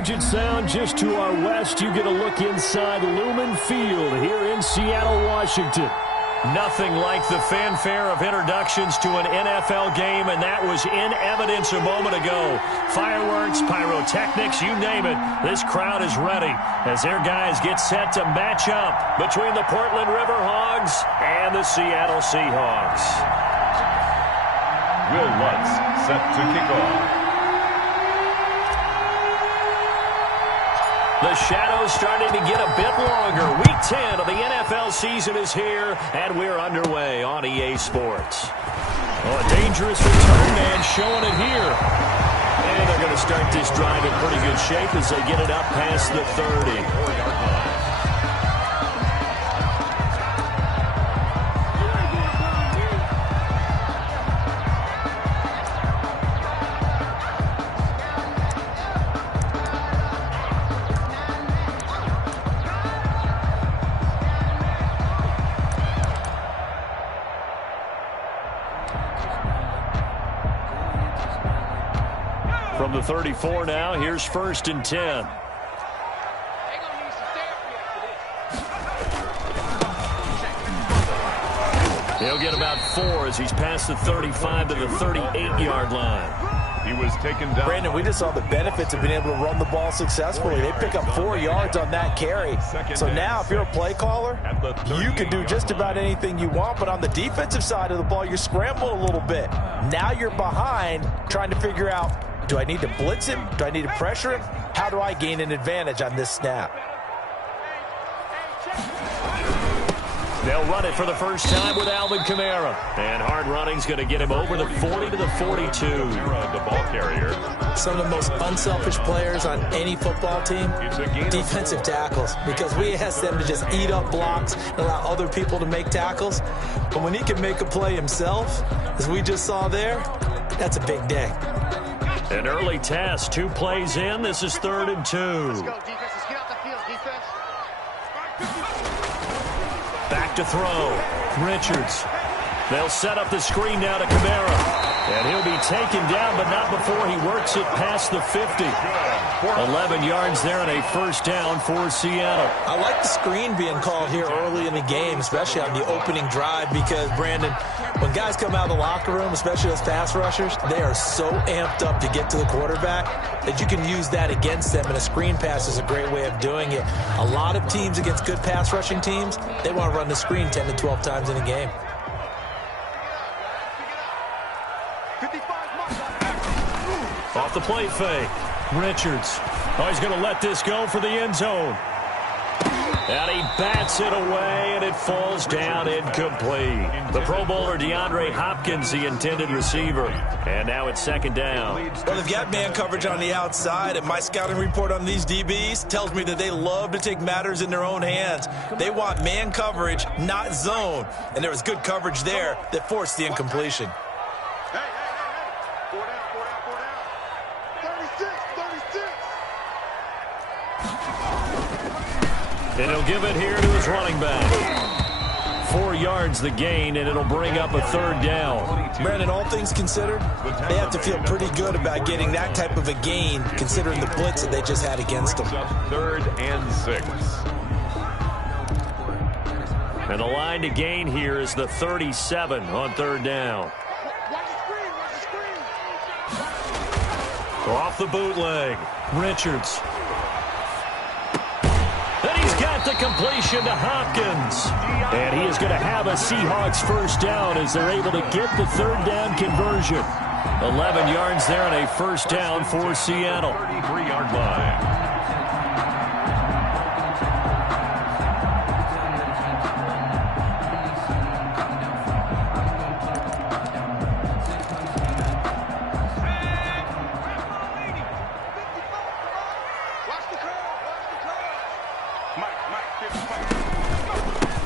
Puget Sound just to our west. You get a look inside Lumen Field here in Seattle, Washington. Nothing like the fanfare of introductions to an NFL game, and that was in evidence a moment ago. Fireworks, pyrotechnics, you name it. This crowd is ready as their guys get set to match up between the Portland Riverhogs and the Seattle Seahawks. Will Lutz set to kick off. The shadows starting to get a bit longer. Week 10 of the NFL season is here, and we're underway on EA Sports. Oh, a dangerous return man showing it here. And they're going to start this drive in pretty good shape as they get it up past the 30. From the 34 now, here's 1st and 10. He'll get about 4 as he's past the 35 to the 38-yard line. He was taken down. Brandon, we just saw the benefits of being able to run the ball successfully. They pick up 4 yards on that carry. So now if you're a play caller, you can do just about anything you want. But on the defensive side of the ball, you're scrambling a little bit. Now you're behind trying to figure out, do I need to blitz him? Do I need to pressure him? How do I gain an advantage on this snap? They'll run it for the first time with Alvin Kamara. And hard running's going to get him over the 40 to the 42. The ball carrier. Some of the most unselfish players on any football team, defensive tackles, because we ask them to just eat up blocks and allow other people to make tackles. But when he can make a play himself, as we just saw there, that's a big day. An early test, 2 plays in. This is 3rd and 2. Let's go, defense. Let's get out the field, defense. Back to throw. Richards. They'll set up the screen now to Kamara. And he'll be taken down, but not before he works it past the 50. 11 yards there and a 1st down for Seattle. I like the screen being called here early in the game, especially on the opening drive, because, Brandon, when guys come out of the locker room, especially those pass rushers, they are so amped up to get to the quarterback that you can use that against them, and a screen pass is a great way of doing it. A lot of teams against good pass rushing teams, they want to run the screen 10 to 12 times in a game. Off the play fake. Richards. Oh, he's going to let this go for the end zone. And he bats it away, and it falls down incomplete. The Pro Bowler DeAndre Hopkins, the intended receiver. And now it's 2nd down. Well, they've got man coverage on the outside, and my scouting report on these DBs tells me that they love to take matters in their own hands. They want man coverage, not zone. And there was good coverage there that forced the incompletion. And he'll give it here to his running back. 4 yards the gain, and it'll bring up a 3rd down. Brandon, all things considered, they have to feel pretty good about getting that type of a gain, considering the blitz that they just had against them. 3rd and 6. And the line to gain here is the 37 on 3rd down. Off the bootleg. Richards. Got the completion to Hopkins. And he is going to have a Seahawks 1st down as they're able to get the 3rd down conversion. 11 yards there and a 1st down for Seattle. 33-yard line.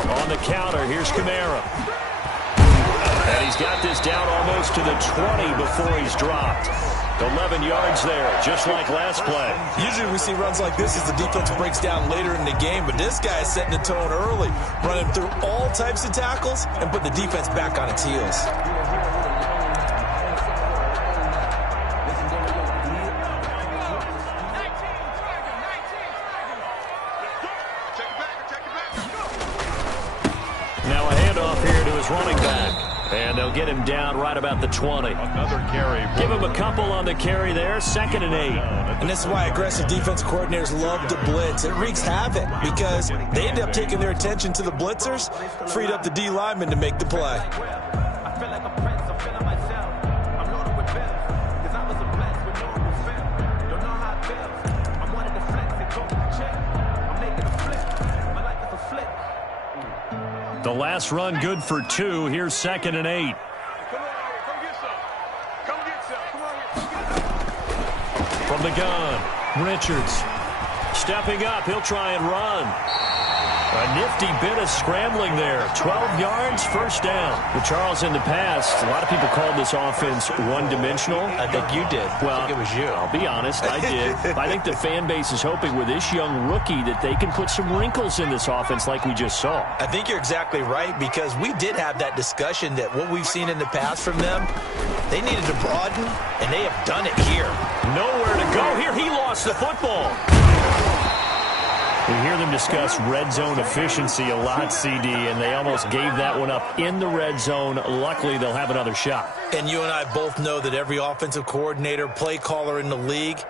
On the counter, here's Kamara. And he's got this down almost to the 20 before he's dropped. 11 yards there, just like last play. Usually we see runs like this as the defense breaks down later in the game, but this guy is setting the tone early, running through all types of tackles and put the defense back on its heels. his running back. And they'll get him down right about the 20. Another carry. Give him a couple on the carry there. 2nd and 8. And this is why aggressive defense coordinators love to blitz. It wreaks havoc because they end up taking their attention to the blitzers, freed up the D lineman to make the play. The last run good for 2. Here's 2nd and 8. From the gun, Richards stepping up. He'll try and run. A nifty bit of scrambling there. 12 yards, 1st down. Well, Charles, in the past, a lot of people called this offense one-dimensional. I think you did. Well, I think it was you. I'll be honest, I did. I think the fan base is hoping with this young rookie that they can put some wrinkles in this offense like we just saw. I think you're exactly right because we did have that discussion that what we've seen in the past from them, they needed to broaden, and they have done it here. Nowhere to go here. He lost the football. We hear them discuss red zone efficiency a lot, CD, and they almost gave that one up in the red zone. Luckily, they'll have another shot. And you and I both know that every offensive coordinator, play caller in the league,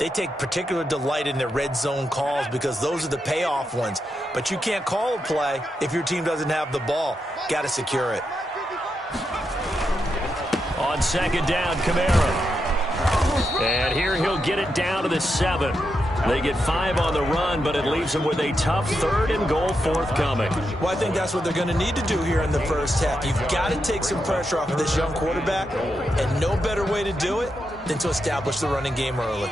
they take particular delight in their red zone calls because those are the payoff ones. But you can't call a play if your team doesn't have the ball. Got to secure it. On 2nd down, Kamara. And here he'll get it down to the 7. They get 5 on the run, but it leaves them with a tough 3rd and goal forthcoming. Well, I think that's what they're going to need to do here in the first half. You've got to take some pressure off of this young quarterback, and no better way to do it than to establish the running game early.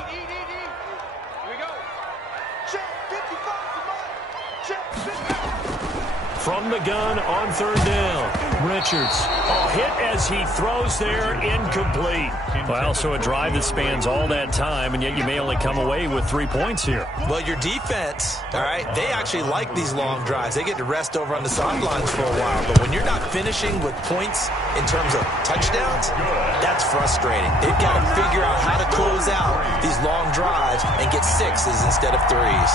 From the gun on 3rd down, Richards. Hit as he throws there, incomplete. Well, so a drive that spans all that time, and yet you may only come away with 3 points here. Well, your defense, all right, they actually like these long drives. They get to rest over on the sidelines for a while. But when you're not finishing with points in terms of touchdowns, that's frustrating. They've got to figure out how to close out these long drives and get 6s instead of 3s.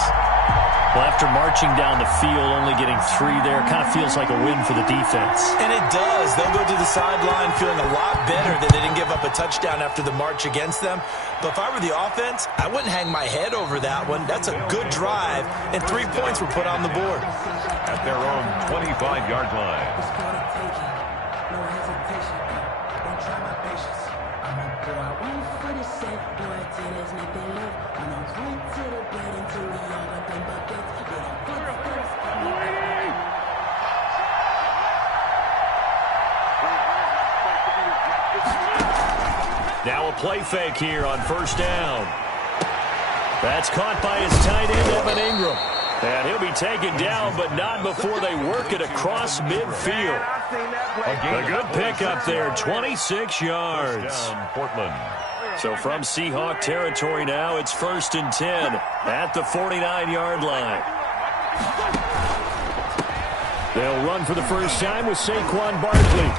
Well, after marching down the field, only getting 3 there, kind of feels like a win for the defense. And it does. They'll go to the sideline feeling a lot better that they didn't give up a touchdown after the march against them. But if I were the offense, I wouldn't hang my head over that one. That's a good drive, and 3 points were put on the board. At their own 25-yard line. Now a play fake here on 1st down. That's caught by his tight end, Evan Ingram. And he'll be taken down, but not before they work it across midfield. A good pickup there, 26 yards. Portland. So from Seahawk territory now, it's 1st and 10 at the 49-yard line. They'll run for the first time with Saquon Barkley.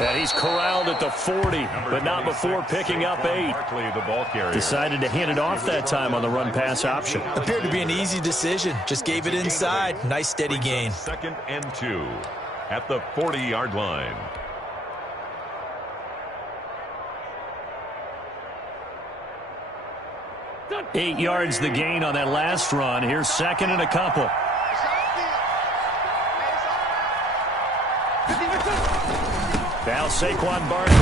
And he's corralled at the 40, but not before picking up 8. Decided to hand it off that time on the run-pass option. Appeared to be an easy decision. Just gave it inside. Nice, steady gain. 2nd and 2 at the 40-yard line. Eight yards the gain on that last run. Here's 2nd and a couple. Now Saquon Barkley.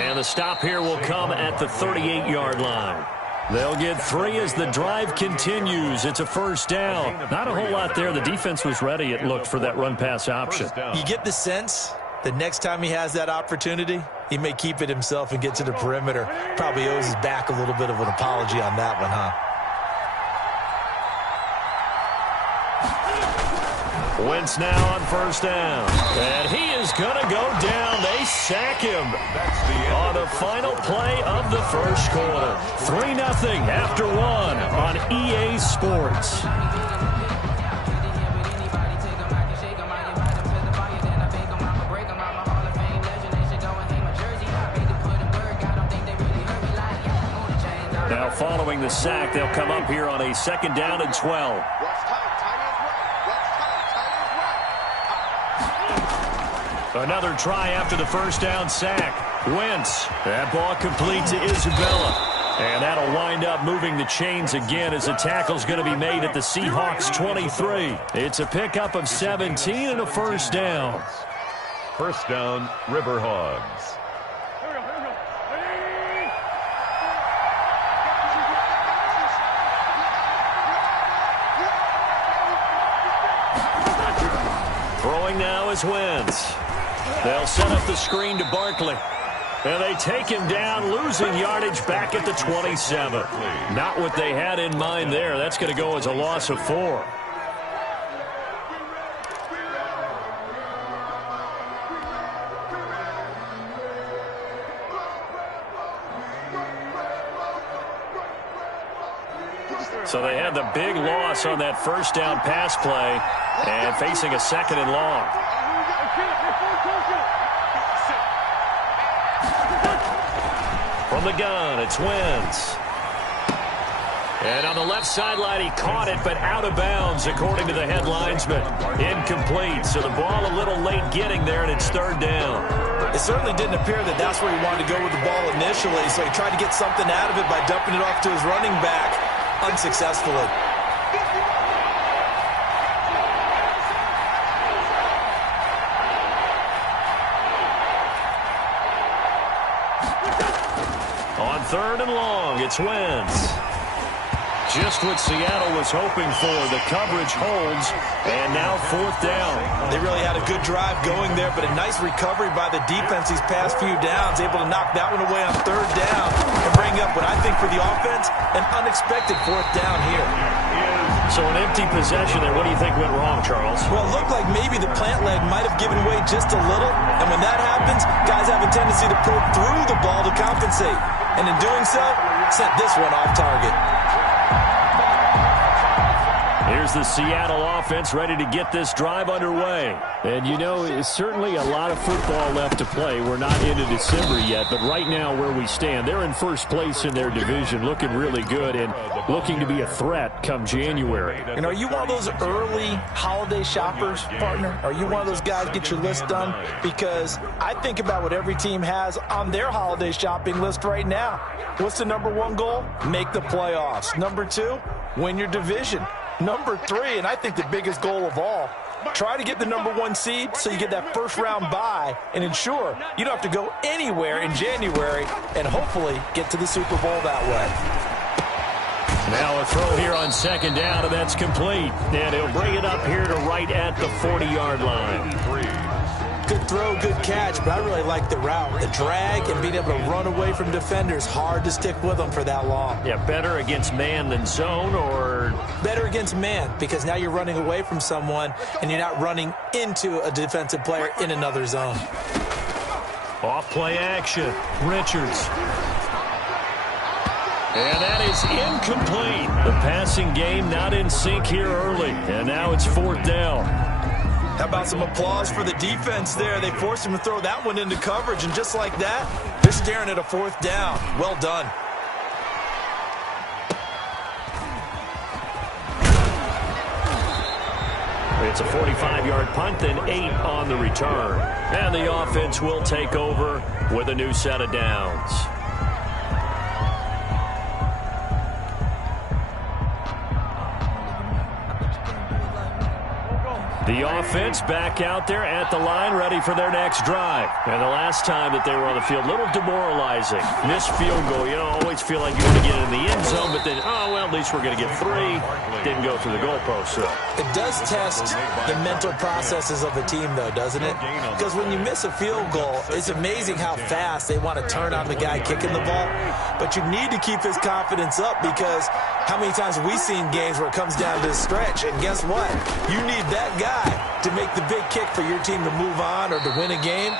And the stop here will come at the 38-yard line. They'll get 3 as the drive continues. It's a 1st down. Not a whole lot there. The defense was ready, it looked, for that run-pass option. You get the sense that next time he has that opportunity, he may keep it himself and get to the perimeter. Probably owes his back a little bit of an apology on that one, huh? Wentz now on 1st down. And he is going to go down. They sack him on the final play of the first quarter. 3-0 after 1 on EA Sports. Now following the sack, they'll come up here on a 2nd down and 12. Another try after the first down sack. Wentz. That ball complete to Isabella. And that'll wind up moving the chains again as the tackle's going to be made at the Seahawks 23. It's a pickup of 17 and a first down. First down, Riverhogs. Throwing now is Wentz. They'll set up the screen to Barkley. And they take him down, losing yardage back at the 27. Not what they had in mind there. That's going to go as a loss of 4. So they had the big loss on that first down pass play and facing a second and long. From the gun, it's Wentz. And on the left sideline, he caught it, but out of bounds, according to the head linesman. Incomplete, so the ball a little late getting there, and it's third down. It certainly didn't appear that that's where he wanted to go with the ball initially, so he tried to get something out of it by dumping it off to his running back unsuccessfully. On third and long, it's Wentz. Just what Seattle was hoping for. The coverage holds, and now fourth down. They really had a good drive going there, but a nice recovery by the defense these past few downs, able to knock that one away on third down and bring up what I think for the offense, an unexpected fourth down here. So an empty possession there. What do you think went wrong, Charles? Well, it looked like maybe the plant leg might have given way just a little, and when that happens, guys have a tendency to pull through the ball to compensate, and in doing so, sent this one off target. Here's the Seattle offense ready to get this drive underway. And, you know, it's certainly a lot of football left to play. We're not into December yet, but right now where we stand, they're in first place in their division, looking really good and looking to be a threat come January. And are you one of those early holiday shoppers, partner? Are you one of those guys get your list done? Because I think about what every team has on their holiday shopping list right now. What's the number one goal? Make the playoffs. Number 2, win your division. Number 3, and I think the biggest goal of all, try to get the number 1 seed so you get that first round bye and ensure you don't have to go anywhere in January and hopefully get to the Super Bowl that way. Now a throw here on second down, and that's complete. And he'll bring it up here to right at the 40-yard line. Good throw, good catch, but I really like the route. The drag and being able to run away from defenders, hard to stick with them for that long. Yeah, better against man than zone, or? Better against man, because now you're running away from someone and you're not running into a defensive player in another zone. Off play action, Richards. And that is incomplete. The passing game not in sync here early, and now it's fourth down. How about some applause for the defense there? They forced him to throw that one into coverage, and just like that, they're staring at a fourth down. Well done. It's a 45-yard punt, then 8 on the return. And the offense will take over with a new set of downs. The offense back out there at the line, ready for their next drive. And the last time that they were on the field, a little demoralizing. Missed field goal. You know, always feel like you're going to get in the end zone, but then, oh, well, at least we're going to get 3. Didn't go through the goalpost, so. It does test the mental processes of a team, though, doesn't it? Because when you miss a field goal, it's amazing how fast they want to turn on the guy kicking the ball. But you need to keep his confidence up, because how many times have we seen games where it comes down to the stretch? And guess what? You need that guy to make the big kick for your team to move on or to win a game.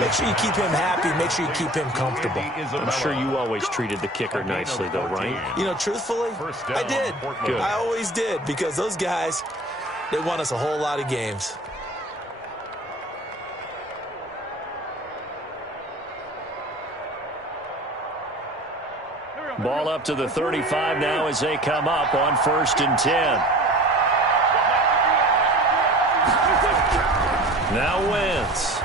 Make sure you keep him happy. Make sure you keep him comfortable. I'm sure you always treated the kicker nicely, though, right? You know, truthfully, I did. Good. I always did, because those guys, they won us a whole lot of games. Ball up to the 35 now as they come up on 1st and 10. Now Wentz.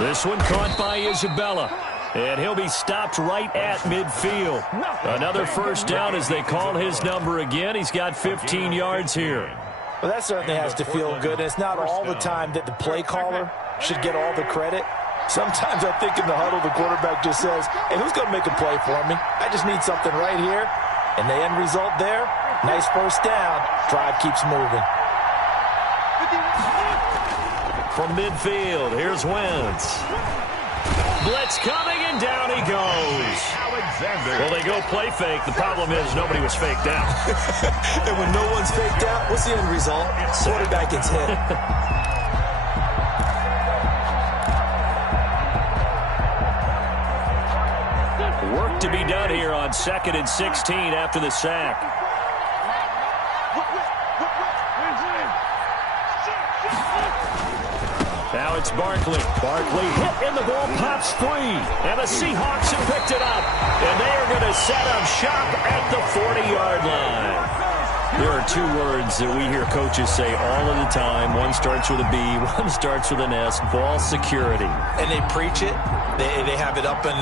This one caught by Isabella. And he'll be stopped right at midfield. Another first down as they call his number again. He's got 15 yards here. Well, that certainly has to feel good. It's not all the time that the play caller should get all the credit. Sometimes I think in the huddle, the quarterback just says, hey, who's going to make a play for me? I just need something right here. And the end result there, nice first down. Drive keeps moving. From midfield, here's Wentz. Blitz coming, and down he goes. Well, they go play fake. The problem is nobody was faked out. And when no one's faked out, what's the end result? Quarterback gets hit. Work to be done here on 2nd and 16 after the sack. Now it's Barkley. Barkley hit and the ball pops free. And the Seahawks have picked it up. And they are going to set up shop at the 40-yard line. There are two words that we hear coaches say all of the time. One starts with a B, one starts with an S. Ball security. And they preach it. They have it up in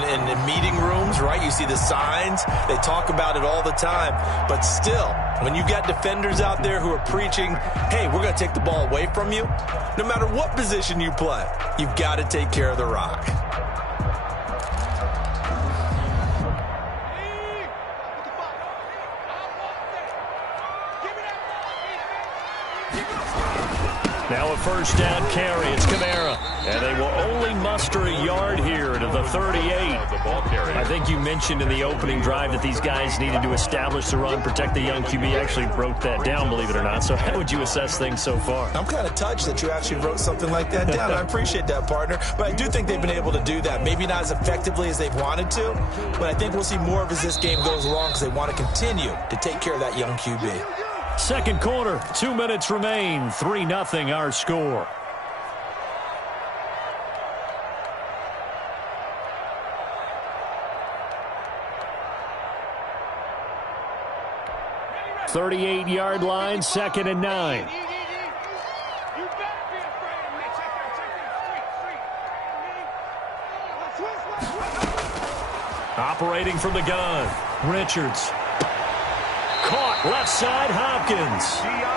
meeting rooms, right? You see the signs. They talk about it all the time. But still, when you got defenders out there who are preaching, hey, we're going to take the ball away from you, no matter what position you play, you've got to take care of the rock. Now a first down carry. It's Kamara. And they will only muster a yard here to the 38. I think you mentioned in the opening drive that these guys needed to establish the run, protect the young QB. Actually wrote that down, believe it or not. So how would you assess things so far? I'm kind of touched that you actually wrote something like that down. I appreciate that, partner. But I do think they've been able to do that. Maybe not as effectively as they've wanted to, but I think we'll see more of as this game goes along because they want to continue to take care of that young QB. Second quarter, 2 minutes remain. 3-0 our score. $38-yard line, 2nd and 9. Operating from the gun, Richards. Caught left side, Hopkins.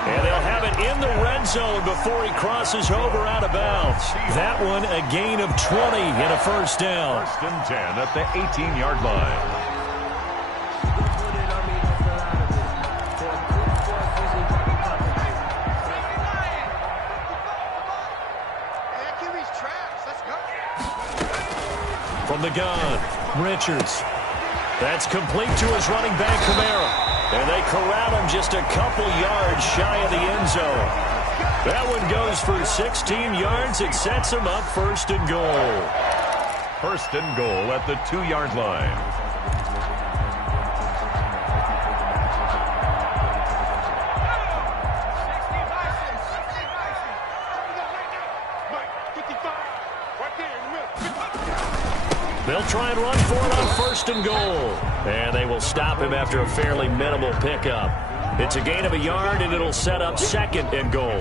And they'll have it in the red zone before he crosses over out of bounds. That one a gain of 20 and a first down. 1st and 10 at the 18-yard line. From the gun, Richards. That's complete to his running back, Kamara. And they corral him just a couple yards shy of the end zone. That one goes for 16 yards. It sets him up 1st and goal. 1st and goal at the 2-yard line. They'll try and run for it on 1st and goal. And they will stop him after a fairly minimal pickup. It's a gain of a yard, and it'll set up 2nd and goal.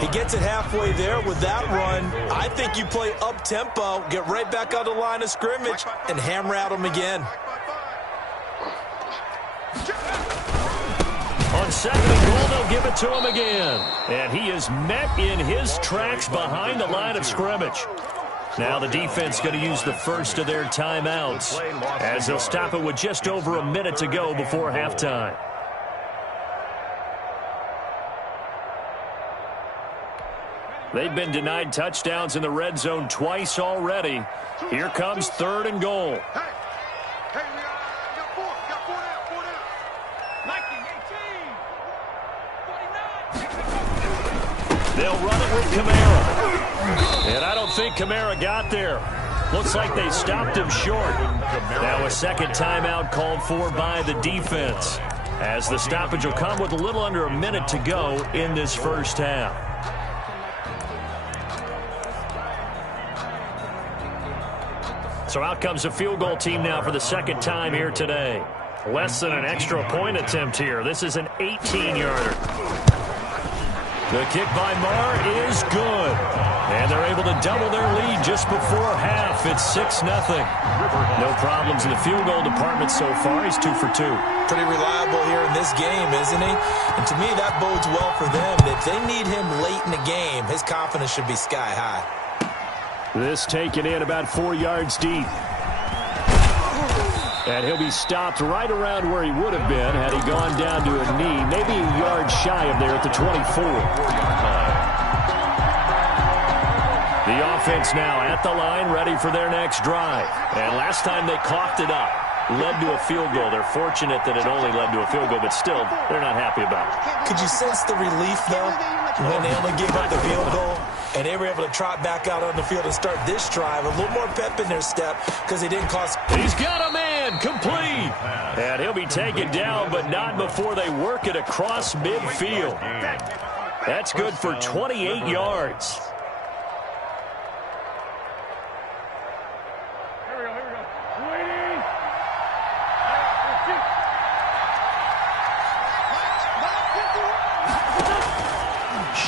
He gets it halfway there with that run. I think you play up-tempo, get right back on the line of scrimmage, and hammer at him again. On 2nd and goal, they'll give it to him again. And he is met in his tracks behind the line of scrimmage. Now the defense going to use the first of their timeouts as they'll stop it with just over a minute to go before halftime. They've been denied touchdowns in the red zone twice already. Here comes 3rd and goal. They'll run it with Kamara. And I don't think Kamara got there. Looks like they stopped him short. Now a second timeout called for by the defense, as the stoppage will come with a little under a minute to go in this first half. So out comes a field goal team now for the second time here today. Less than an extra point attempt here. This is an 18-yarder. The kick by Marr is good. And they're able to double their lead just before half. It's 6-0. No problems in the field goal department so far. He's 2 for 2. Pretty reliable here in this game, isn't he? And to me, that bodes well for them. If they need him late in the game, his confidence should be sky high. This taken in about 4 yards deep. And he'll be stopped right around where he would have been had he gone down to a knee, maybe a yard shy of there at the 24. The offense now at the line, ready for their next drive. And last time they coughed it up, led to a field goal. They're fortunate that it only led to a field goal, but still, they're not happy about it. Could you sense the relief, though, when they only gave up the field goal? And they were able to trot back out on the field and start this drive. A little more pep in their step because they didn't cost. He's got a man, complete. And he'll be taken down, but not before they work it across midfield. That's good for 28 yards.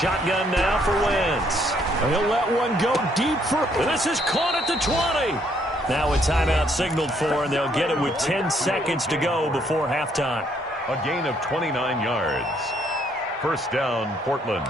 Shotgun now for Wentz. He'll let one go deep for... This is caught at the 20. Now a timeout signaled for, and they'll get it with 10 seconds to go before halftime. A gain of 29 yards. First down, Portland.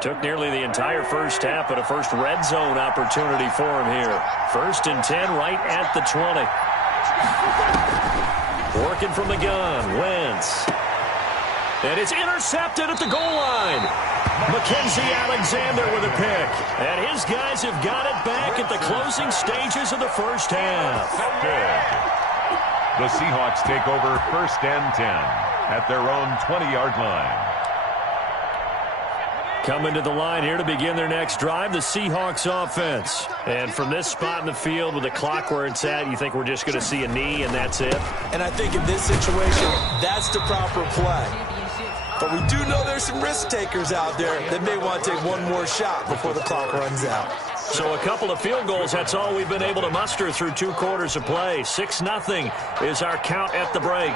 Took nearly the entire first half, but a first red zone opportunity for him here. 1st and 10 right at the 20. Working from the gun, Wentz. And it's intercepted at the goal line. Mackenzie Alexander with a pick. And his guys have got it back at the closing stages of the first half. The Seahawks take over 1st and 10 at their own 20-yard line. Coming to the line here to begin their next drive, the Seahawks offense. And from this spot in the field with the clock where it's at, you think we're just going to see a knee and that's it? And I think in this situation, that's the proper play. But we do know there's some risk takers out there that may want to take one more shot before the clock runs out. So a couple of field goals, that's all we've been able to muster through 2 quarters of play. 6-0 is our count at the break.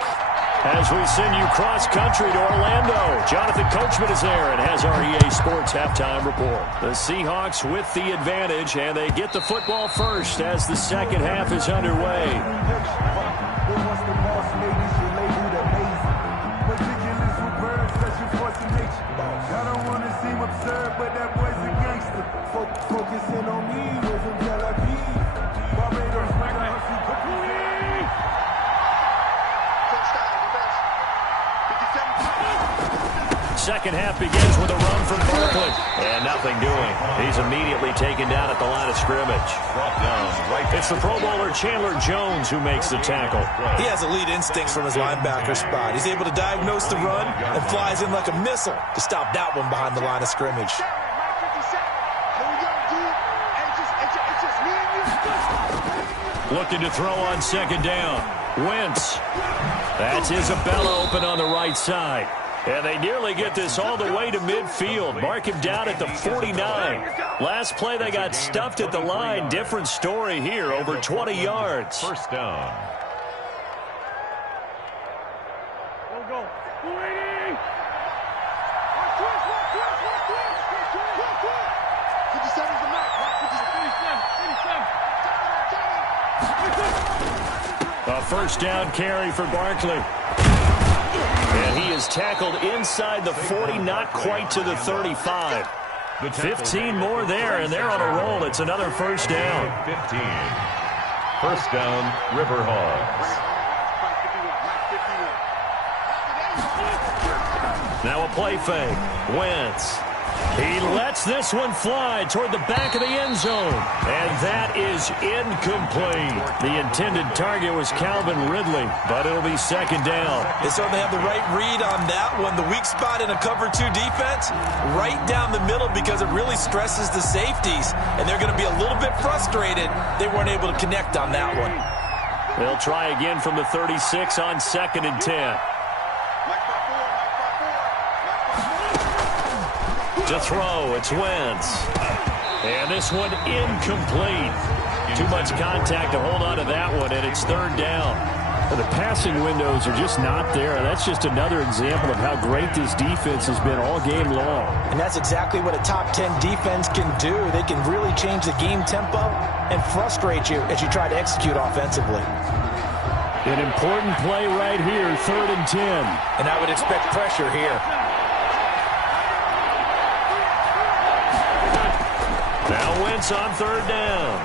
As we send you cross-country to Orlando, Jonathan Coachman is there and has our EA Sports halftime report. The Seahawks with the advantage, and they get the football first as the second half is underway. Second half begins with a run from Barkley. And nothing doing. He's immediately taken down at the line of scrimmage. It's the Pro Bowler Chandler Jones who makes the tackle. He has elite instincts from his linebacker spot. He's able to diagnose the run and flies in like a missile to stop that one behind the line of scrimmage. Looking to throw on second down. Wentz. That's Isabella open on the right side. And they nearly get this all the way to midfield. Mark him down at the 49. Last play, they got stuffed at the line. Different story here, over 20 yards. First down. Go. A first down carry for Barkley. And he is tackled inside the 40, not quite to the 35. 15 more there, and they're on a roll. It's another first down. 15. First down, Riverhawks. Now a play fake. Wentz. He lets this one fly toward the back of the end zone. And that is incomplete. The intended target was Calvin Ridley, but it'll be second down. They certainly have the right read on that one. The weak spot in a cover 2 defense, right down the middle because it really stresses the safeties. And they're going to be a little bit frustrated they weren't able to connect on that one. They'll try again from the 36 on 2nd and 10. To throw, it's Wentz. And this one incomplete. Too much contact to hold on to that one, and it's third down. Well, the passing windows are just not there. That's just another example of how great this defense has been all game long. And that's exactly what a top 10 defense can do. They can really change the game tempo and frustrate you as you try to execute offensively. An important play right here, 3rd and 10. And I would expect pressure here. Now Wentz on 3rd down.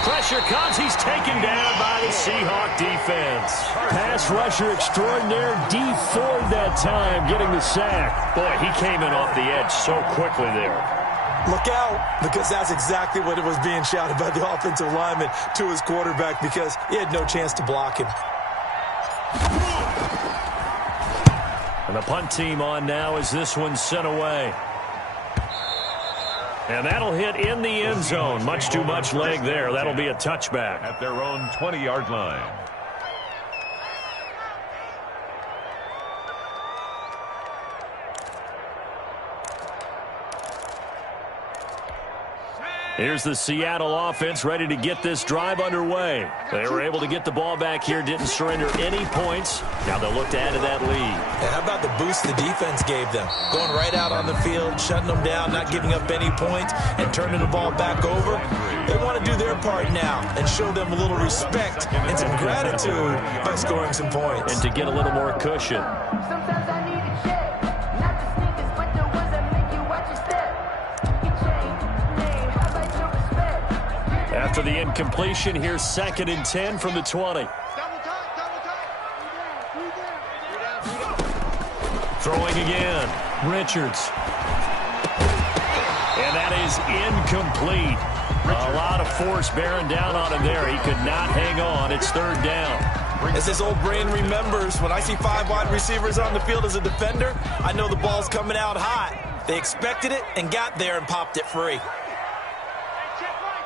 Pressure comes. He's taken down by the Seahawk defense. Pass rusher extraordinaire. D Ford that time getting the sack. Boy, he came in off the edge so quickly there. Look out, because that's exactly what it was being shouted by the offensive lineman to his quarterback, because he had no chance to block him. And the punt team on now as this one's sent away. And that'll hit in the end zone. Much too much leg there. That'll be a touchback. At their own 20-yard line. Here's the Seattle offense ready to get this drive underway. They were able to get the ball back here, didn't surrender any points. Now they'll look to add to that lead. And how about the boost the defense gave them? Going right out on the field, shutting them down, not giving up any points, and turning the ball back over. They want to do their part now and show them a little respect and some gratitude by scoring some points. And to get a little more cushion. Sometimes I need a check, not the sneakers, but the ones that make you watch your step. You change name, how about your respect? After the incompletion, here's 2nd and 10 from the 20. Throwing again. Richards. And that is incomplete. A lot of force bearing down on him there. He could not hang on. It's 3rd down. As this old brain remembers, when I see 5 wide receivers on the field as a defender, I know the ball's coming out hot. They expected it and got there and popped it free. Check right.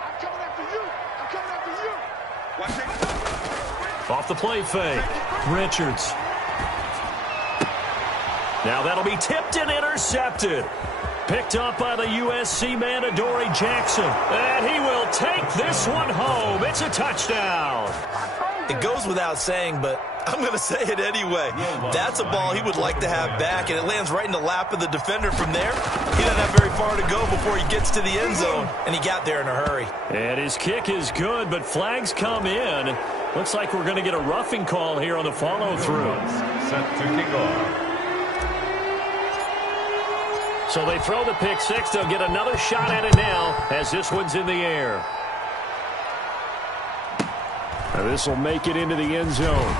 I'm coming after you. Off the play fake. Richards. Now that'll be tipped and intercepted. Picked up by the USC man, Adoree Jackson. And he will take this one home. It's a touchdown. It goes without saying, but I'm going to say it anyway. That's a ball he would like to have back, and it lands right in the lap of the defender from there. He doesn't have very far to go before he gets to the end zone, and he got there in a hurry. And his kick is good, but flags come in. Looks like we're going to get a roughing call here on the follow-through. Set to kick off. So they throw the pick six. They'll get another shot at it now as this one's in the air. This will make it into the end zone.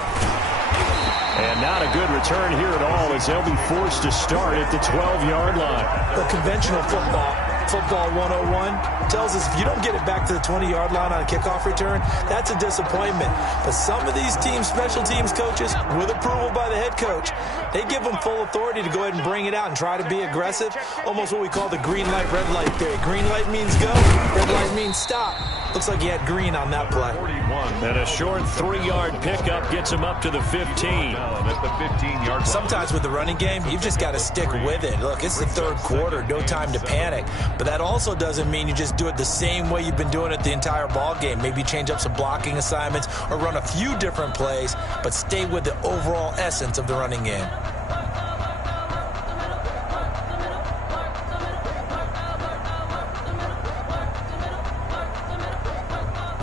And not a good return here at all as they'll be forced to start at the 12-yard line. The conventional football 101 tells us if you don't get it back to the 20-yard line on a kickoff return, that's a disappointment. But some of these teams, special teams coaches, with approval by the head coach, they give them full authority to go ahead and bring it out and try to be aggressive, almost what we call the green light, red light theory. Green light means go, red light means stop. Looks like he had green on that play. And a short 3-yard pickup gets him up to the 15. At the 15-yard line. Sometimes with the running game, you've just got to stick with it. Look, it's the third quarter, no time to panic. But that also doesn't mean you just do it the same way you've been doing it the entire ball game. Maybe change up some blocking assignments or run a few different plays, but stay with the overall essence of the running game.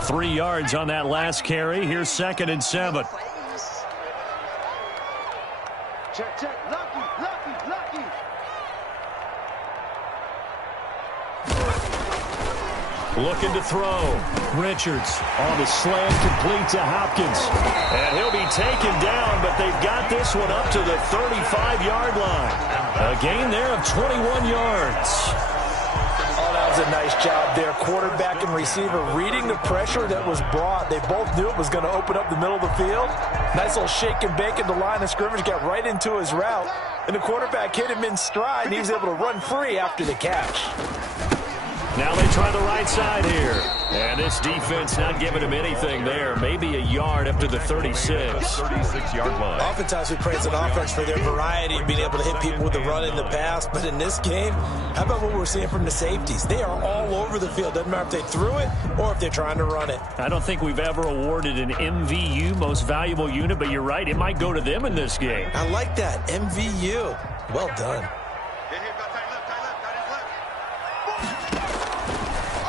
Three yards on that last carry. Here's 2nd and 7. Check. Lucky. Looking to throw. Richards On the slant, complete to Hopkins. And he'll be taken down, but they've got this one up to the 35-yard line. A gain there of 21 yards. Oh, that was a nice job there. Quarterback and receiver reading the pressure that was brought. They both knew it was going to open up the middle of the field. Nice little shake and bake at the line of scrimmage, got right into his route. And the quarterback hit him in stride, and he was able to run free after the catch. Now they try the right side here. And this defense not giving him anything there. Maybe a yard up to the 36. 36-yard line. Oftentimes we praise an offense for their variety and being able to hit people with the run in the pass. But in this game, how about what we're seeing from the safeties? They are all over the field. Doesn't matter if they threw it or if they're trying to run it. I don't think we've ever awarded an MVU, most valuable unit, but you're right. It might go to them in this game. I like that. MVU. Well done.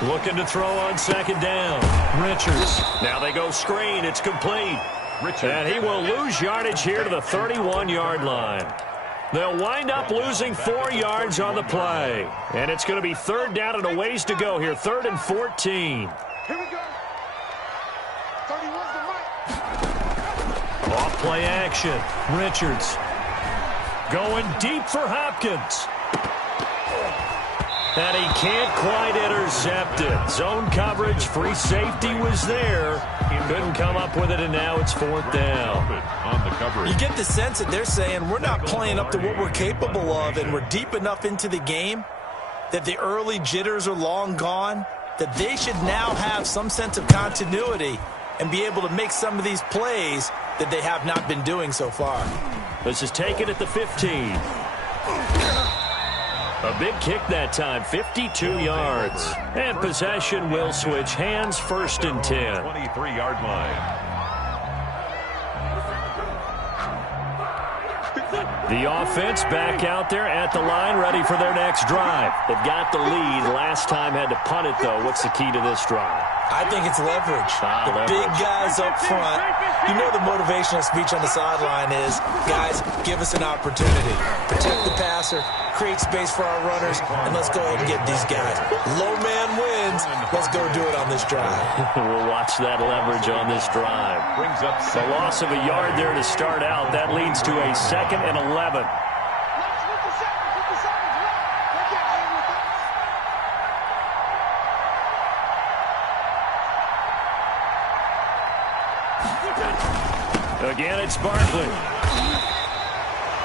Looking to throw on second down. Richards. Now they go screen. It's complete. And he will lose yardage here to the 31-yard line. They'll wind up losing 4 yards on the play. And it's going to be third down and a ways to go here. 3rd and 14. Here we go. 31's the mic. Off play action. Richards. Going deep for Hopkins. And he can't quite intercept it. Zone coverage, free safety was there. He couldn't come up with it, and now it's 4th down. On the coverage. You get the sense that they're saying we're not playing up to what we're capable of, and we're deep enough into the game that the early jitters are long gone, that they should now have some sense of continuity and be able to make some of these plays that they have not been doing so far. This is taken at the 15. A big kick that time, 52 yards. And possession will switch hands, 1st and 10. 23-yard line. The offense back out there at the line, ready for their next drive. They've got the lead. Last time had to punt it, though. What's the key to this drive? I think it's leverage. The big guys up front. You know the motivational speech on the sideline is, guys, give us an opportunity. Protect the passer, create space for our runners, and let's go ahead and get these guys. Low man wins. Let's go do it on this drive. We'll watch that leverage on this drive. Brings up the loss of a yard there to start out. That leads to a 2nd and 11. Again, it's Barkley.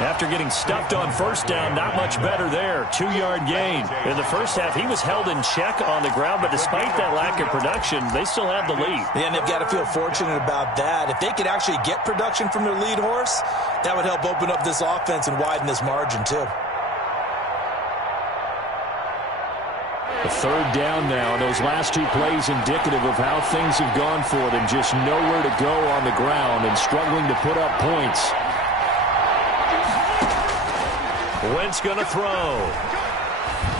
After getting stuffed on 1st down, not much better there. 2-yard gain. In the first half, he was held in check on the ground, but despite that lack of production, they still have the lead. Yeah, and they've got to feel fortunate about that. If they could actually get production from their lead horse, that would help open up this offense and widen this margin, too. The 3rd down now, and those last 2 plays indicative of how things have gone for them. Just nowhere to go on the ground and struggling to put up points. Wentz going to throw.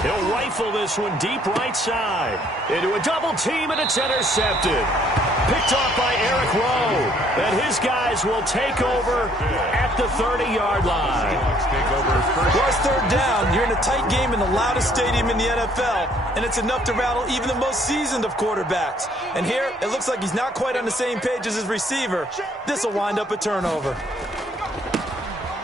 He'll rifle this one deep right side. Into a double team, and it's intercepted. Picked off by Eric Rowe. And his guys will take over at the 30-yard line. Well, it's 3rd down. You're in a tight game in the loudest stadium in the NFL, and it's enough to rattle even the most seasoned of quarterbacks. And here, it looks like he's not quite on the same page as his receiver. This will wind up a turnover.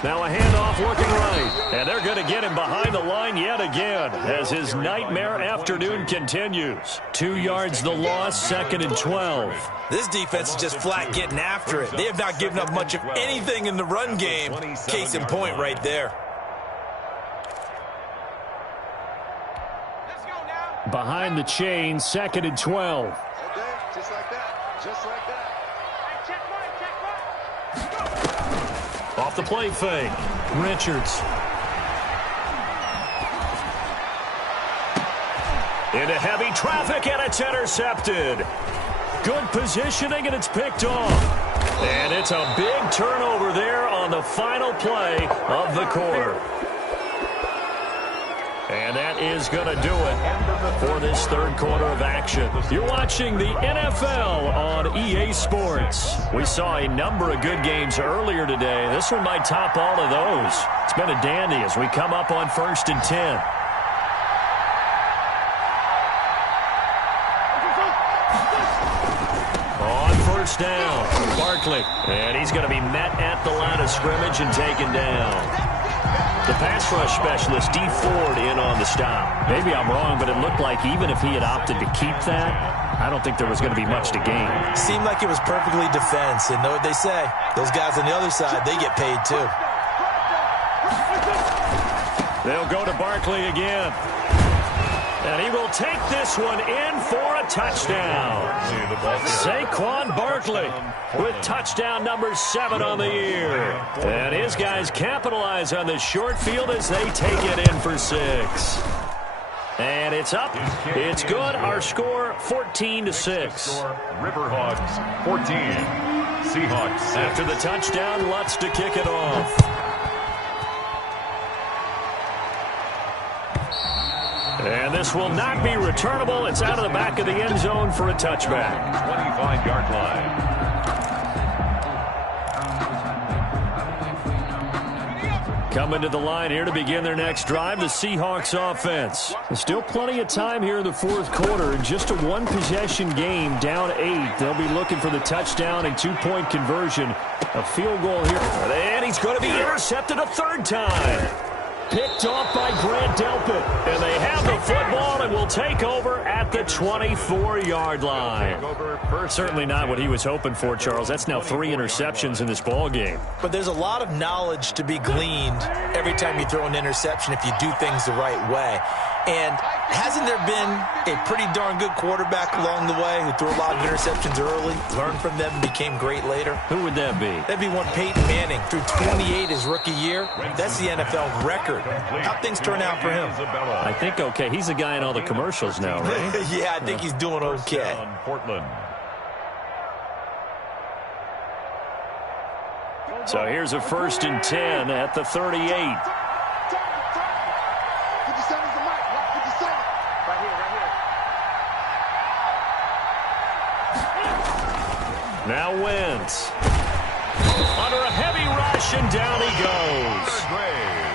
Now a handoff looking right. And they're going to get him behind the line yet again as his nightmare afternoon continues. 2 yards the loss, 2nd and 12. This defense is just flat getting after it. They have not given up much of anything in the run game. Case in point right there. Behind the chain, 2nd and 12. Okay, just like that. Just like that. Off the play fake. Richards. Into heavy traffic, and it's intercepted. Good positioning, and it's picked off. And it's a big turnover there on the final play of the quarter. And that is going to do it for this 3rd quarter of action. You're watching the NFL on EA Sports. We saw a number of good games earlier today. This one might top all of those. It's been a dandy as we come up on 1st and 10. On 1st down, Barkley. And he's going to be met at the line of scrimmage and taken down. The pass rush specialist, D. Ford, in on the stop. Maybe I'm wrong, but it looked like even if he had opted to keep that, I don't think there was going to be much to gain. Seemed like it was perfectly defense. And know what they say? Those guys on the other side, they get paid too. They'll go to Barkley again. And he will take this one in for a touchdown. Saquon Barkley with touchdown number 7 on the year. And his guys capitalize on the short field as they take it in for 6. And it's up. It's good. Our score, 14-6. Riverhawks 14. Seahawks 6. After the touchdown, Lutz to kick it off. And this will not be returnable. It's out of the back of the end zone for a touchback. 25-yard line. Coming to the line here to begin their next drive, the Seahawks offense. There's still plenty of time here in the fourth quarter. Just a one-possession game, down 8. They'll be looking for the touchdown and two-point conversion. A field goal here. And he's going to be intercepted a third time. Picked off by Grant Delpit. And they have the football and will take over at the 24-yard line. Certainly not what he was hoping for, Charles. That's now 3 interceptions in this ball game. But there's a lot of knowledge to be gleaned every time you throw an interception if you do things the right way. And hasn't there been a pretty darn good quarterback along the way who threw a lot of interceptions early, learned from them, and became great later? Who would that be? That'd be one Peyton Manning. Threw 28 his rookie year. That's the NFL record. How'd things turn out for him? I think okay. He's the guy in all the commercials now, right? Yeah, I think he's doing okay. Portland. So here's a 1st and 10 at the 38. Now Wentz. Under a heavy rush, and down he goes.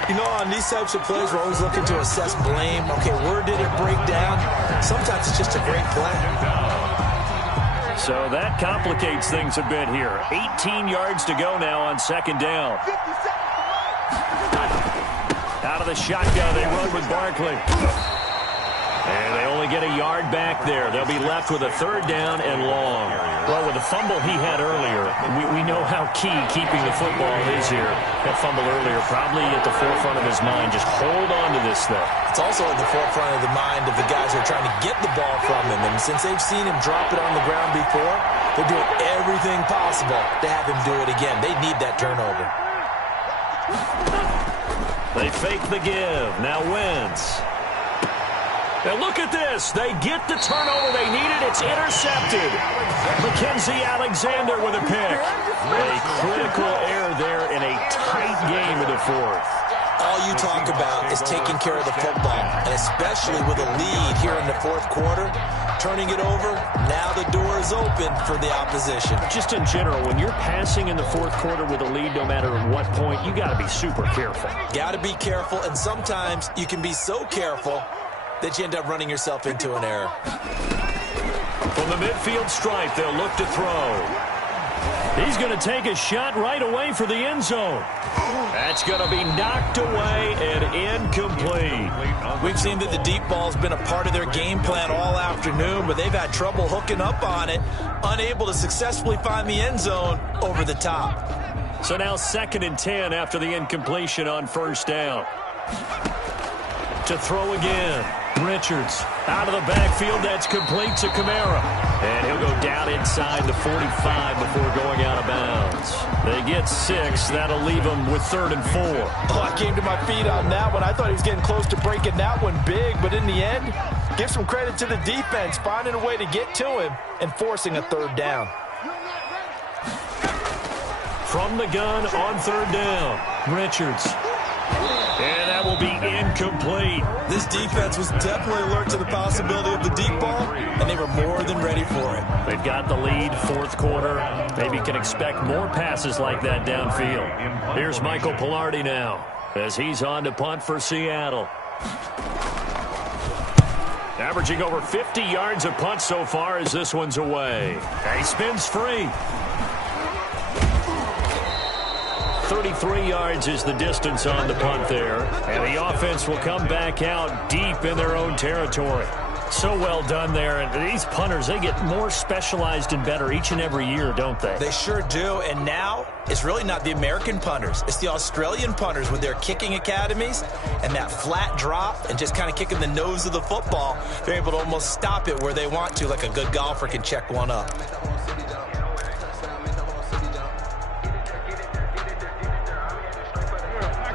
You know, on these types of plays, we're always looking to assess blame. Okay, where did it break down? Sometimes it's just a great play. So that complicates things a bit here. 18 yards to go now on 2nd down. Out of the shotgun, they run with Barkley. And they only get a yard back there. They'll be left with a 3rd down and long. Well, with the fumble he had earlier, we know how key keeping the football is here. That fumble earlier probably at the forefront of his mind. Just hold on to this thing. It's also at the forefront of the mind of the guys who are trying to get the ball from him. And since they've seen him drop it on the ground before, they're doing everything possible to have him do it again. They need that turnover. They fake the give. Now Wentz. Now look at this. They get the turnover they needed. It's intercepted. Mackenzie Alexander with a pick. A critical error there in a tight game of the 4th. All you talk about is taking care of the football, and especially with a lead here in the 4th quarter, turning it over, now the door is open for the opposition. Just in general, when you're passing in the 4th quarter with a lead, no matter at what point, you got to be super careful. Got to be careful, and sometimes you can be so careful that you end up running yourself into an error. From the midfield stripe, they'll look to throw. He's going to take a shot right away for the end zone. That's going to be knocked away and incomplete. We've seen that the deep ball's been a part of their game plan all afternoon, but they've had trouble hooking up on it, unable to successfully find the end zone over the top. So now 2nd and 10 after the incompletion on 1st down. To throw again. Richards out of the backfield. That's complete to Kamara. And he'll go down inside the 45 before going out of bounds. They get 6. That'll leave them with 3rd and 4. Oh, I came to my feet on that one. I thought he was getting close to breaking that one big, but in the end, give some credit to the defense, finding a way to get to him and forcing a 3rd down. From the gun on 3rd down, Richards. And that will be incomplete. This defense was definitely alert to the possibility of the deep ball, and they were more than ready for it. They've got the lead, 4th quarter. Maybe can expect more passes like that downfield. Here's Michael Pilardi now as he's on to punt for Seattle. Averaging over 50 yards a punt so far as this one's away. He spins free. 33 yards is the distance on the punt there. And the offense will come back out deep in their own territory. So well done there. And these punters, they get more specialized and better each and every year, don't they? They sure do. And now it's really not the American punters. It's the Australian punters with their kicking academies and that flat drop and just kind of kicking the nose of the football. They're able to almost stop it where they want to, like a good golfer can check one up.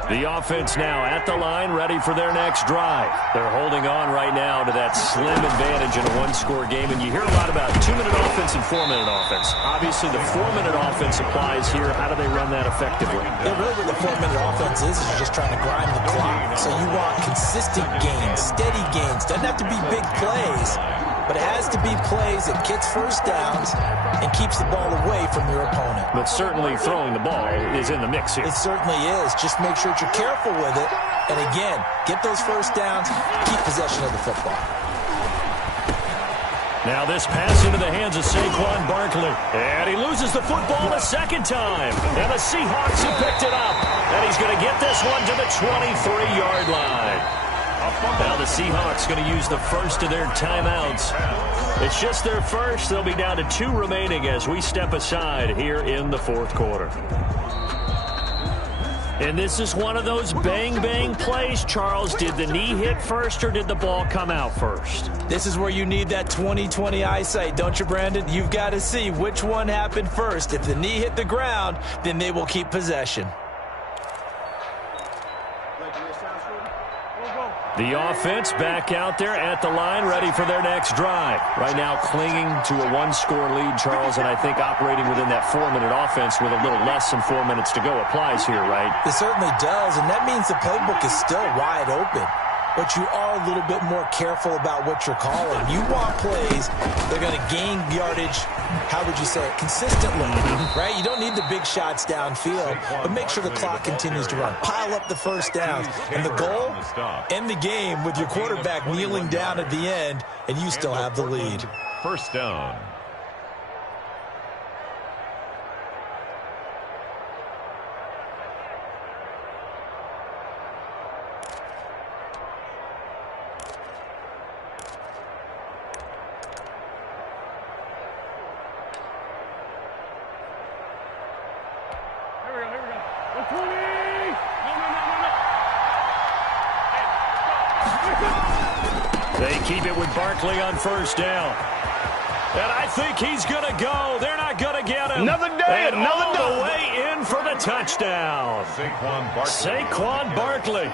The offense now at the line, ready for their next drive. They're holding on right now to that slim advantage in a one-score game, and you hear a lot about 2-minute offense and 4-minute offense. Obviously, the 4-minute offense applies here. How do they run that effectively? Yeah, really what the 4-minute offense is you're just trying to grind the clock. So you want consistent gains, steady gains. Doesn't have to be big plays, but it has to be plays that gets first downs and keeps the ball away from your opponent. But certainly throwing the ball is in the mix here. It certainly is. Just make sure that you're careful with it. And again, get those first downs, keep possession of the football. Now this pass into the hands of Saquon Barkley. And he loses the football a second time. And the Seahawks have picked it up. And he's going to get this one to the 23-yard line. Now the Seahawks going to use the first of their timeouts. It's just their first. They'll be down to 2 remaining as we step aside here in the fourth quarter. And this is one of those bang-bang plays, Charles. Did the knee hit first or did the ball come out first? This is where you need that 20/20 eyesight, don't you, Brandon? You've got to see which one happened first. If the knee hit the ground, then they will keep possession. The offense back out there at the line, ready for their next drive. Right now clinging to a one-score lead, Charles, and I think operating within that 4-minute offense with a little less than 4 minutes to go applies here, right? It certainly does, and that means the playbook is still wide open. But you are a little bit more careful about what you're calling. You want plays that are going to gain yardage, how would you say it, consistently, right? You don't need the big shots downfield, but make sure the clock continues to run. Pile up the first downs. And the goal, end the game with your quarterback kneeling down at the end, and you still have the lead. First down. They keep it with Barkley on first down. And I think he's going to go. They're not going to get him. Another day, and another all day. the way in for the touchdown. Saquon Barkley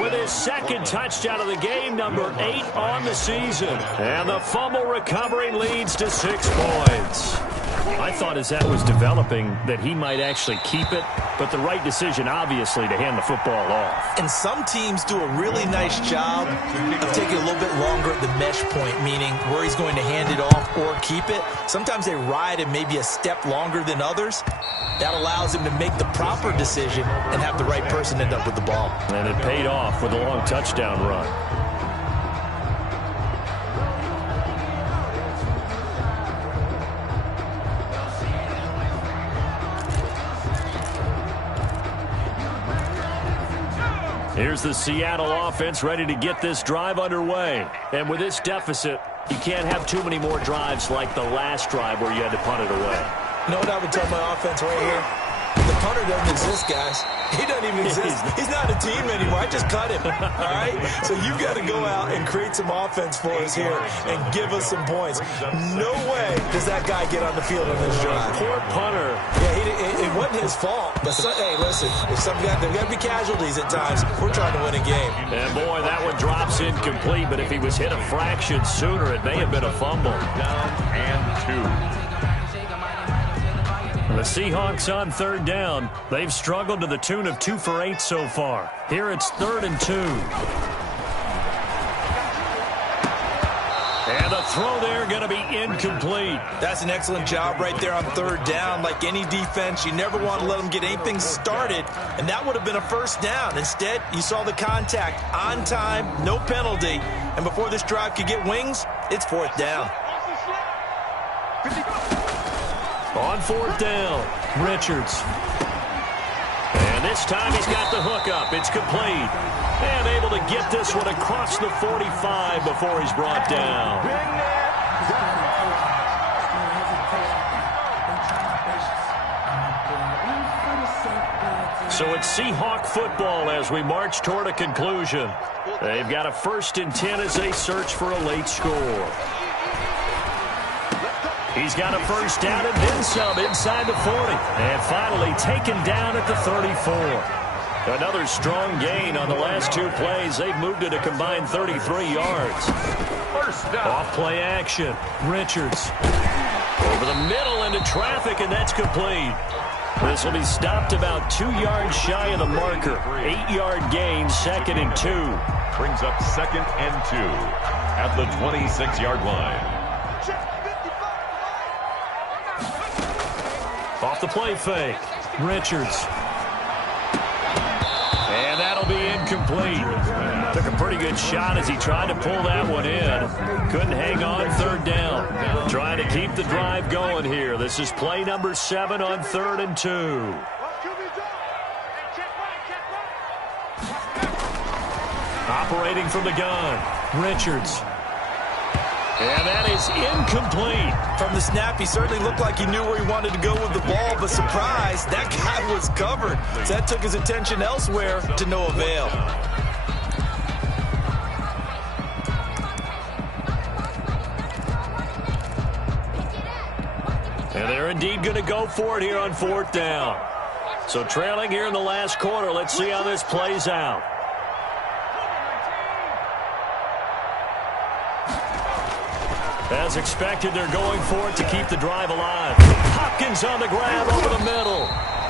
with his second touchdown of the game, number 8 on the season. And the fumble recovery leads to 6 points. I thought as that was developing that he might actually keep it, but the right decision, obviously, to hand the football off. And some teams do a really nice job of taking a little bit longer at the mesh point, meaning where he's going to hand it off or keep it. Sometimes they ride it maybe a step longer than others. That allows him to make the proper decision and have the right person end up with the ball. And it paid off with a long touchdown run. Here's the Seattle offense ready to get this drive underway. And with this deficit, you can't have too many more drives like the last drive where you had to punt it away. You know what I would tell my offense right here? The punter doesn't exist, guys. He doesn't even exist. He's not a team anymore. I just cut him, all right? So you've got to go out and create some offense for us here and give us some points. No way does that guy get on the field on this drive. Poor punter. Yeah, it wasn't his fault. But, hey, listen, there's got to be casualties at times. We're trying to win a game. And, boy, that one drops incomplete. But if he was hit a fraction sooner, it may have been a fumble. Down and 2. The Seahawks on third down. They've struggled to the tune of 2 for 8 so far. Here it's 3rd and 2. And the throw there going to be incomplete. That's an excellent job right there on third down. Like any defense, you never want to let them get anything started, and that would have been a first down. Instead, you saw the contact on time, no penalty, and before this drive could get wings, it's 4th down. On 4th down, Richards. And this time he's got the hook up. It's complete. And able to get this one across the 45 before he's brought down. So it's Seahawk football as we march toward a conclusion. They've got a 1st and 10 as they search for a late score. He's got a first down and then some inside the 40. And finally taken down at the 34. Another strong gain on the last 2 plays. They've moved it a combined 33 yards. First down. Off play action. Richards. Over the middle into traffic, and that's complete. This will be stopped about 2 yards shy of the marker. 8-yard gain, 2nd and 2. Brings up 2nd and 2 at the 26-yard line. Off the play fake. Richards. And that'll be incomplete. Took a pretty good shot as he tried to pull that one in. Couldn't hang on 3rd down. Trying to keep the drive going here. This is play number 7 on 3rd and 2. Operating from the gun. Richards. And that is incomplete. From the snap, he certainly looked like he knew where he wanted to go with the ball, but surprise, that guy was covered. So that took his attention elsewhere to no avail. And they're indeed going to go for it here on 4th down. So trailing here in the last quarter. Let's see how this plays out. As expected, they're going for it to keep the drive alive. Hopkins on the grab over the middle.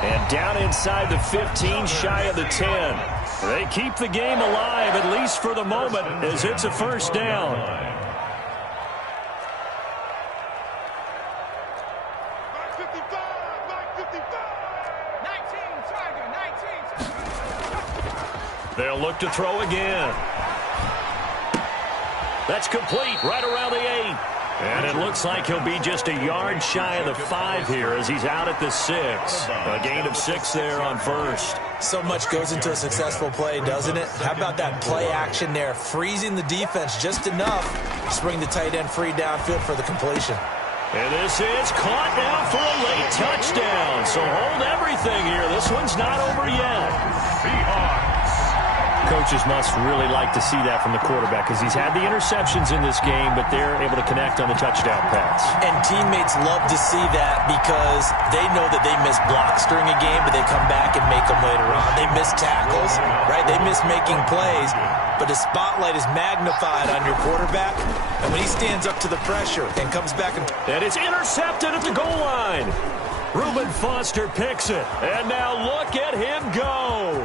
And down inside the 15, shy of the 10. They keep the game alive, at least for the moment, as it's a 1st down. They'll look to throw again. That's complete right around the 8. And it looks like he'll be just a yard shy of the 5 here as he's out at the 6. A gain of 6 there on 1st. So much goes into a successful play, doesn't it? How about that play action there, freezing the defense just enough to bring the tight end free downfield for the completion. And this is caught now for a late touchdown. So hold everything here. This one's not over yet. Seahawks. Coaches must really like to see that from the quarterback because he's had the interceptions in this game, but they're able to connect on the touchdown pass. And teammates love to see that because they know that they miss blocks during a game, but they come back and make them later on. They miss tackles, right? They miss making plays, but the spotlight is magnified on your quarterback, and when he stands up to the pressure and comes back and it's intercepted at the goal line. Reuben Foster picks it, and now look at him go.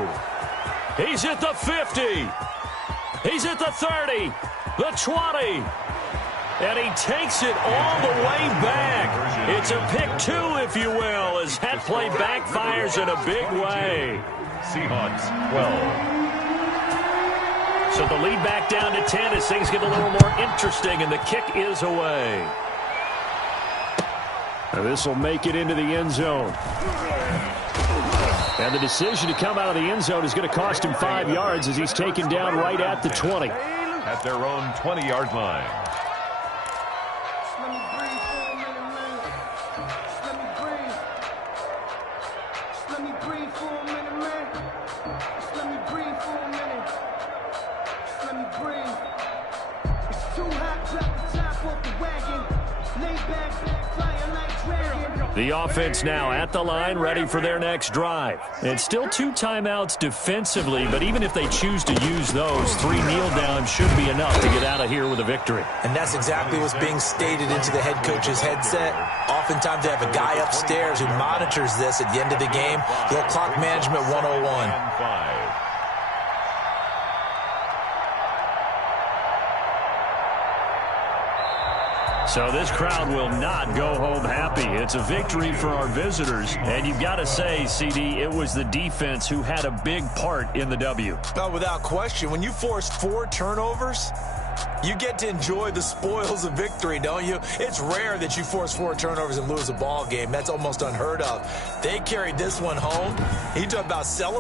He's at the 50. He's at the 30, the 20. And he takes it all the way back. It's a pick 2, if you will, as that play backfires in a big way. Seahawks 12. So the lead back down to 10 as things get a little more interesting, and the kick is away. Now this will make it into the end zone. And the decision to come out of the end zone is going to cost him 5 yards as he's taken down right at the 20. At their own 20-yard line. The offense now at the line, ready for their next drive. And still 2 timeouts defensively, but even if they choose to use those, 3 kneel downs should be enough to get out of here with a victory. And that's exactly what's being stated into the head coach's headset. Oftentimes they have a guy upstairs who monitors this at the end of the game. Little clock management 101. So this crowd will not go home happy. It's a victory for our visitors. And you've got to say, CD, it was the defense who had a big part in the W. Oh, without question. When you force 4 turnovers, you get to enjoy the spoils of victory, don't you? It's rare that you force 4 turnovers and lose a ball game. That's almost unheard of. They carried this one home. You talk about celebrating.